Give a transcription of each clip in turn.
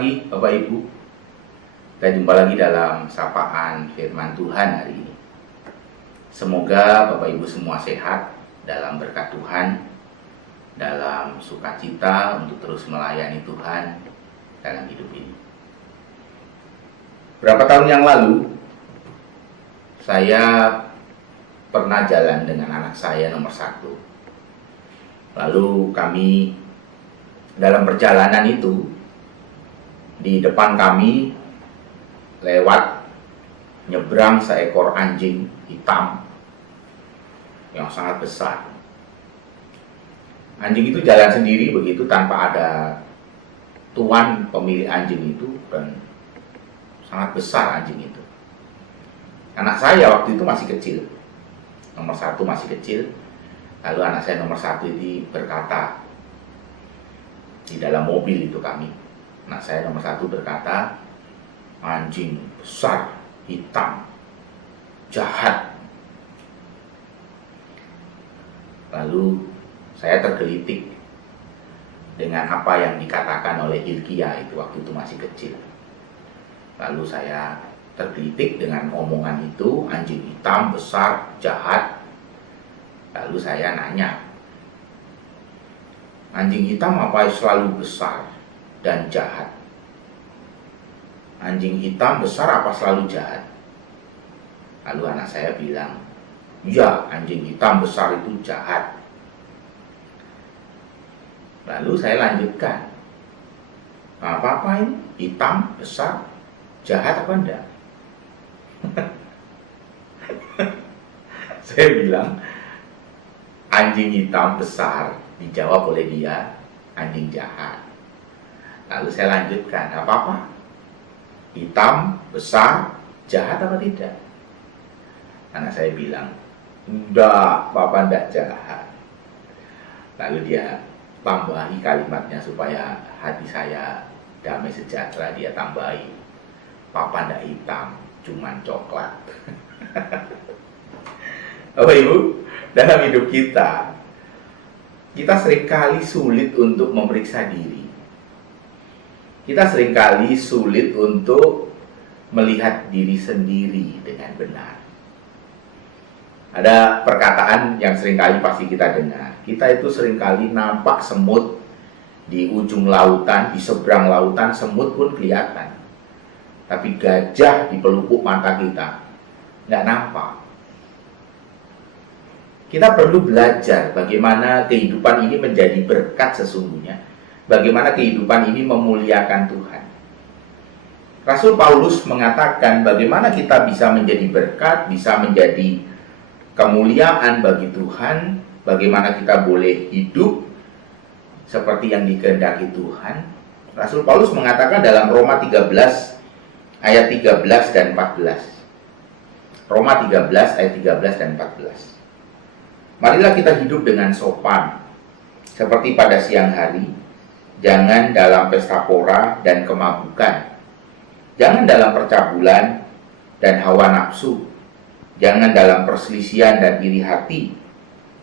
pagi Bapak Ibu. Kita jumpa lagi dalam sapaan firman Tuhan hari ini. Semoga Bapak Ibu semua sehat dalam berkat Tuhan, dalam sukacita untuk terus melayani Tuhan dalam hidup ini. Berapa tahun yang lalu, saya pernah jalan dengan anak saya nomor 1. Lalu kami dalam perjalanan itu, di depan kami lewat nyebrang seekor anjing hitam yang sangat besar. Anjing itu jalan sendiri begitu tanpa ada tuan pemilik anjing itu, dan sangat besar anjing itu. Anak saya waktu itu masih kecil, nomor 1 masih kecil. Lalu anak saya nomor 1 ini berkata, di dalam mobil itu kami, anak saya nomor 1 berkata, anjing besar, hitam, jahat. Lalu saya tergelitik dengan apa yang dikatakan oleh Hilkia itu waktu itu masih kecil. Lalu saya tergelitik dengan omongan itu, anjing hitam, besar, jahat. Lalu saya nanya, anjing hitam apa selalu besar dan jahat? Anjing hitam besar apa selalu jahat? Lalu anak saya bilang, ya, anjing hitam besar itu jahat. Lalu saya lanjutkan, apa ini? Hitam, besar, jahat apa enggak? Saya bilang, anjing hitam besar. Dijawab oleh dia, anjing jahat. Lalu saya lanjutkan, apa? Hitam, besar, jahat apa tidak? Anak saya bilang, enggak, Papa enggak jahat. Lalu dia tambahi kalimatnya supaya hati saya damai sejahtera. Dia tambahi, Papa enggak hitam, cuman coklat. Bapak Ibu, dalam hidup kita seringkali sulit untuk memeriksa diri. Kita seringkali sulit untuk melihat diri sendiri dengan benar. Ada perkataan yang seringkali pasti kita dengar. Kita itu seringkali nampak semut di ujung lautan, di seberang lautan, semut pun kelihatan. Tapi gajah di pelupuk mata kita nggak nampak. Kita perlu belajar bagaimana kehidupan ini menjadi berkat sesungguhnya. Bagaimana kehidupan ini memuliakan Tuhan. Rasul Paulus mengatakan bagaimana kita bisa menjadi berkat, bisa menjadi kemuliaan bagi Tuhan. Bagaimana kita boleh hidup seperti yang dikehendaki Tuhan. Rasul Paulus mengatakan dalam Roma 13 ayat 13 dan 14. Roma 13 ayat 13 dan 14. Marilah kita hidup dengan sopan, seperti pada siang hari, jangan dalam pesta pora dan kemabukan, jangan dalam percabulan dan hawa nafsu, jangan dalam perselisihan dan iri hati,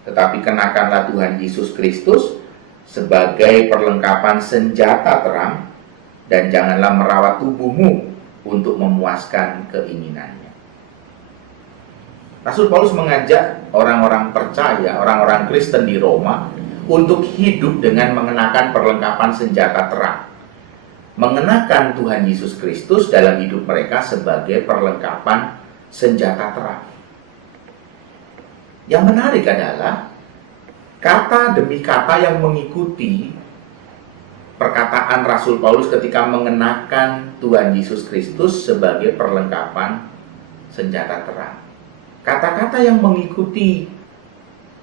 tetapi kenakanlah Tuhan Yesus Kristus sebagai perlengkapan senjata terang, dan janganlah merawat tubuhmu untuk memuaskan keinginannya. Rasul Paulus mengajak orang-orang percaya, orang-orang Kristen di Roma untuk hidup dengan mengenakan perlengkapan senjata terang. Mengenakan Tuhan Yesus Kristus dalam hidup mereka sebagai perlengkapan senjata terang. Yang menarik adalah kata demi kata yang mengikuti perkataan Rasul Paulus ketika mengenakan Tuhan Yesus Kristus sebagai perlengkapan senjata terang. Kata-kata yang mengikuti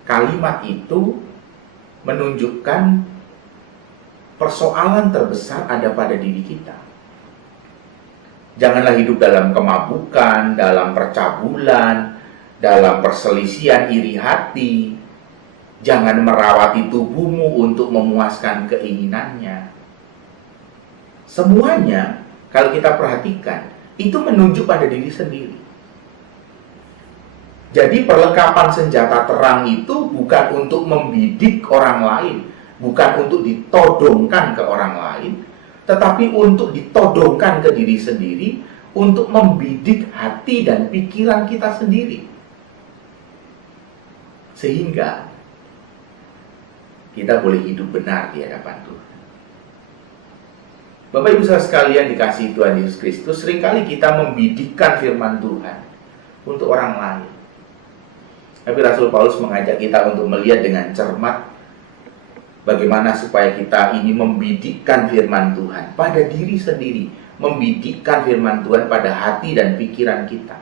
kalimat itu menunjukkan persoalan terbesar ada pada diri kita. Janganlah hidup dalam kemabukan, dalam percabulan, dalam perselisihan iri hati. Jangan merawati tubuhmu untuk memuaskan keinginannya. Semuanya, kalau kita perhatikan, itu menunjuk pada diri sendiri. Jadi perlengkapan senjata terang itu bukan untuk membidik orang lain, bukan untuk ditodongkan ke orang lain, tetapi untuk ditodongkan ke diri sendiri, untuk membidik hati dan pikiran kita sendiri. Sehingga kita boleh hidup benar di hadapan Tuhan. Bapak Ibu saudara sekalian dikasihi Tuhan Yesus Kristus, seringkali kita membidikkan firman Tuhan untuk orang lain. Tapi Rasul Paulus mengajak kita untuk melihat dengan cermat bagaimana supaya kita ini membidikkan firman Tuhan pada diri sendiri, membidikkan firman Tuhan pada hati dan pikiran kita.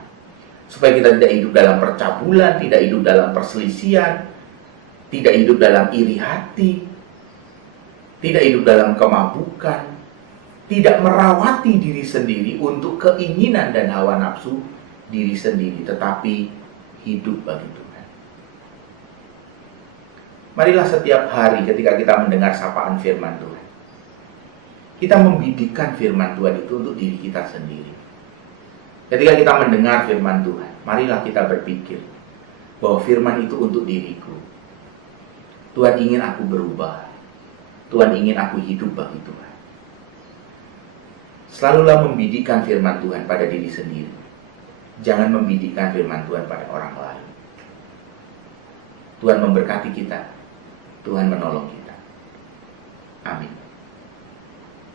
Supaya kita tidak hidup dalam percabulan, tidak hidup dalam perselisihan, tidak hidup dalam iri hati, tidak hidup dalam kemabukan, tidak merawati diri sendiri untuk keinginan dan hawa nafsu diri sendiri, tetapi hidup bagi Tuhan. Marilah setiap hari ketika kita mendengar sapaan firman Tuhan, kita membidikkan firman Tuhan itu untuk diri kita sendiri. Ketika kita mendengar firman Tuhan, marilah kita berpikir bahwa firman itu untuk diriku. Tuhan ingin aku berubah. Tuhan ingin aku hidup bagi Tuhan. Selalulah membidikkan firman Tuhan pada diri sendiri. Jangan membidikkan firman Tuhan pada orang lain. Tuhan memberkati kita. Tuhan menolong kita. Amin.